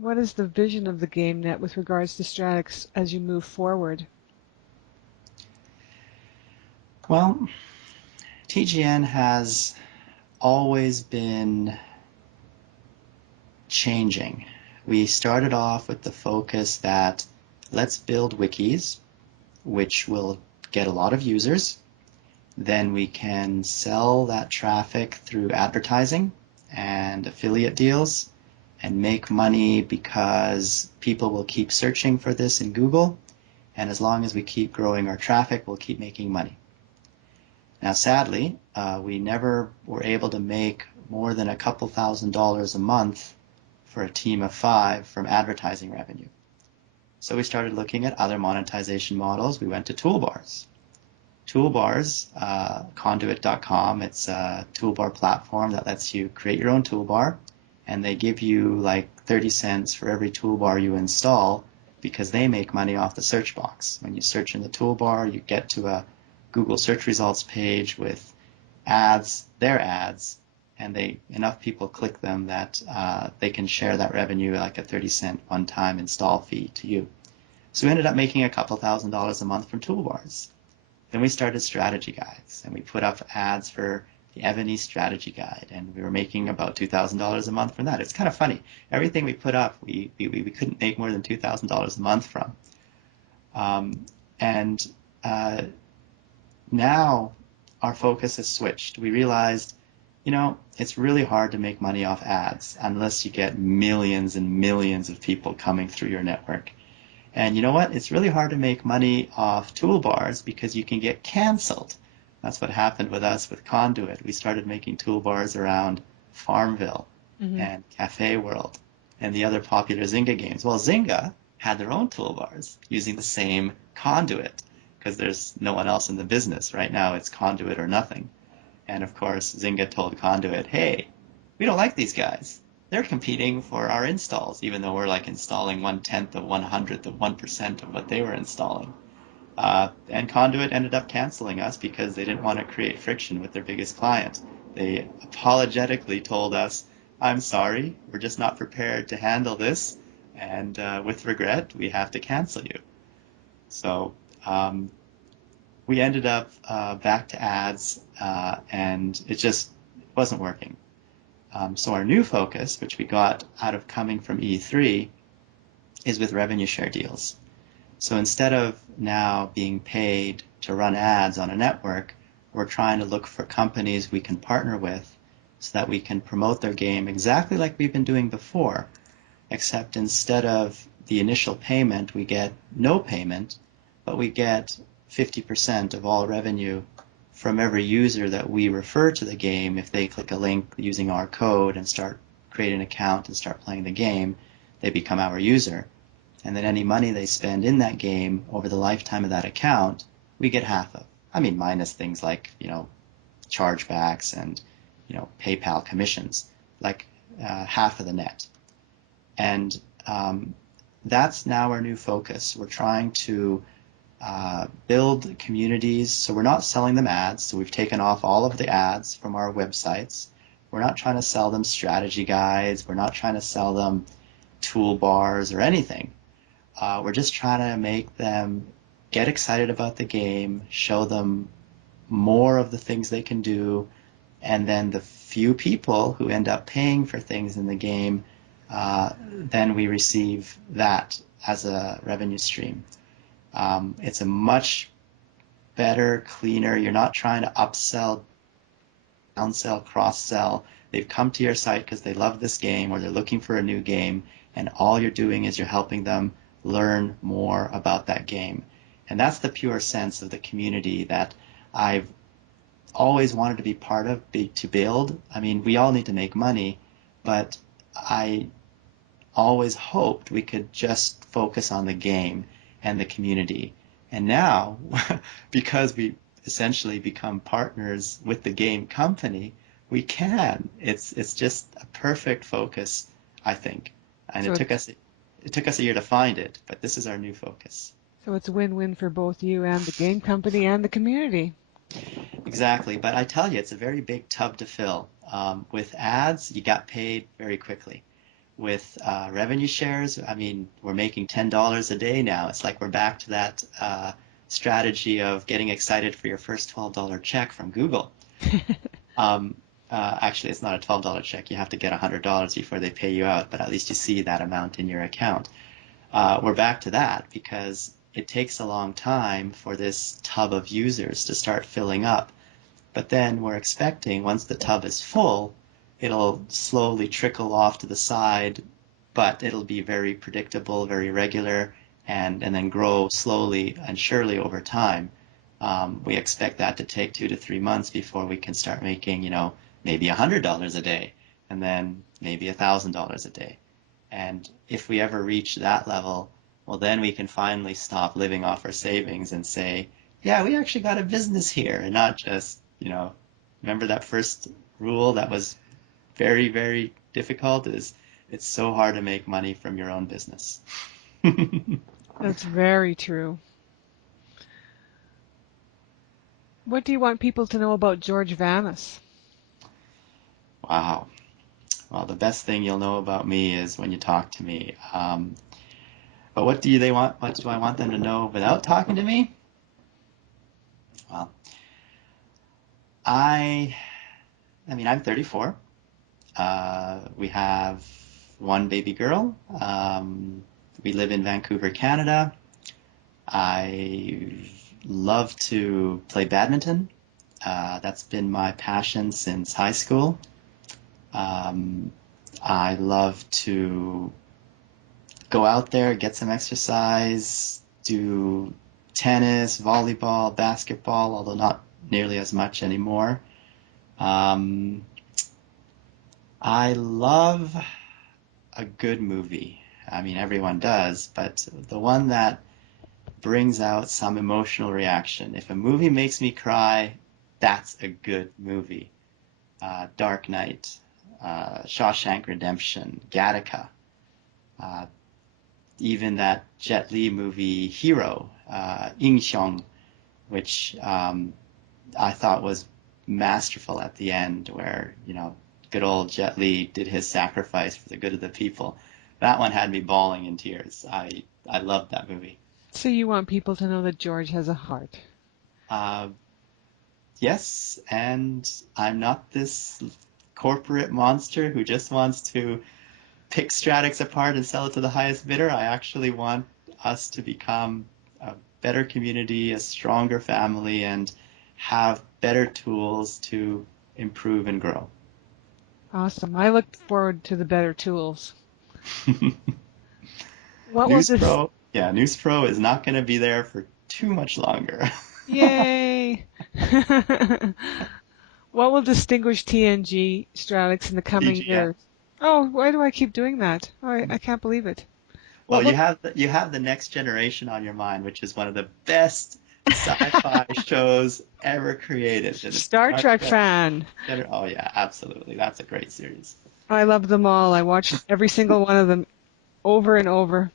What is the vision of the game net with regards to Stratics as you move forward? Well, TGN has always been changing. We started off with the focus that let's build wikis, which will get a lot of users. Then we can sell that traffic through advertising and affiliate deals and make money because people will keep searching for this in Google. And as long as we keep growing our traffic, we'll keep making money. Now, sadly, we never were able to make more than a couple $1,000s a month for a team of 5 from advertising revenue. So we started looking at other monetization models. We went to toolbars. Toolbars, conduit.com, it's a toolbar platform that lets you create your own toolbar, and they give you like 30 cents for every toolbar you install because they make money off the search box. When you search in the toolbar, you get to a Google search results page with ads, their ads, and enough people click them that they can share that revenue like a 30-cent one-time install fee to you. So we ended up making a couple $1,000s a month from toolbars. Then we started strategy guides, and we put up ads for the Vanous strategy guide, and we were making about $2,000 a month from that. It's kind of funny. Everything we put up, we couldn't make more than $2,000 a month from. And now our focus has switched. We realized, it's really hard to make money off ads unless you get millions and millions of people coming through your network. And you know what? It's really hard to make money off toolbars because you can get canceled. That's what happened with us with Conduit. We started making toolbars around Farmville and Cafe World and the other popular Zynga games. Well, Zynga had their own toolbars using the same Conduit because there's no one else in the business. Right now it's Conduit or nothing. And of course, Zynga told Conduit, hey, we don't like these guys. They're competing for our installs, even though we're like installing 1/10 of 1/100th of 1% of what they were installing. And Conduit ended up canceling us because they didn't want to create friction with their biggest client. They apologetically told us, I'm sorry, we're just not prepared to handle this, and with regret, we have to cancel you. So we ended up back to ads, and it just wasn't working. So our new focus, which we got out of coming from E3, is with revenue share deals. So instead of now being paid to run ads on a network, we're trying to look for companies we can partner with so that we can promote their game exactly like we've been doing before, except instead of the initial payment, we get no payment, but we get 50% of all revenue from every user that we refer to the game. If they click a link using our code and create an account and start playing the game, they become our user. And then any money they spend in that game over the lifetime of that account, we get half of. I mean, minus things like, chargebacks and, PayPal commissions, like half of the net. And that's now our new focus. We're trying to build communities, so we're not selling them ads, so we've taken off all of the ads from our websites. We're not trying to sell them strategy guides, we're not trying to sell them toolbars or anything. We're just trying to make them get excited about the game, show them more of the things they can do, and then the few people who end up paying for things in the game, then we receive that as a revenue stream. It's a much better, cleaner. You're not trying to upsell, downsell, cross-sell. They've come to your site because they love this game or they're looking for a new game, and all you're doing is you're helping them learn more about that game. And that's the pure sense of the community that I've always wanted to be part of, to build. I mean, we all need to make money, but I always hoped we could just focus on the game and the community. And now, because we essentially become partners with the game company, we can. It's just a perfect focus, I think. And So it took us a year to find it, but this is our new focus. So it's win-win for both you and the game company and the community. Exactly, but I tell you, it's a very big tub to fill. With ads, you got paid very quickly. with revenue shares. I mean, we're making $10 a day now. It's like we're back to that strategy of getting excited for your first $12 check from Google. Um, Actually, it's not a $12 check. You have to get $100 before they pay you out, but at least you see that amount in your account. We're back to that because it takes a long time for this tub of users to start filling up. But then we're expecting once the tub is full, it'll slowly trickle off to the side, but it'll be very predictable, very regular, and then grow slowly and surely over time. We expect that to take 2 to 3 months before we can start making, maybe $100 a day, and then maybe $1,000 a day. And if we ever reach that level, well, then we can finally stop living off our savings and say, yeah, we actually got a business here, and not just, remember that first rule that was very, very difficult is it's so hard to make money from your own business. That's very true. What do you want people to know about George Vanous? Wow. Well, the best thing you'll know about me is when you talk to me. But what do they want? What do I want them to know without talking to me? Well, I, I mean, I'm 34. We have one baby girl. We live in Vancouver, Canada. I love to play badminton. That's been my passion since high school. Um, I love to go out there, get some exercise, do tennis, volleyball, basketball, although not nearly as much anymore. Um, I love a good movie. I mean, everyone does, but the one that brings out some emotional reaction. If a movie makes me cry, that's a good movie. Dark Knight, Shawshank Redemption, Gattaca, uh, even that Jet Li movie Hero, Inxiong, which I thought was masterful at the end, where good old Jet Li did his sacrifice for the good of the people. That one had me bawling in tears. I loved that movie. So you want people to know that George has a heart. Uh, yes, and I'm not this corporate monster who just wants to pick Stratix apart and sell it to the highest bidder. I actually want us to become a better community, a stronger family, and have better tools to improve and grow. Awesome. I look forward to the better tools. What will News this? Pro, yeah, News Pro is not going to be there for too much longer. Yay! What will distinguish TNG Stratix in the coming TGM. years? Oh, why do I keep doing that? Oh, I can't believe it. Well, What will you have the Next Generation on your mind, which is one of the best sci-fi shows ever created. And it's Star Star Trek Trek. fan? Oh yeah, absolutely. That's a great series. I love them all. I watched every single one of them over and over.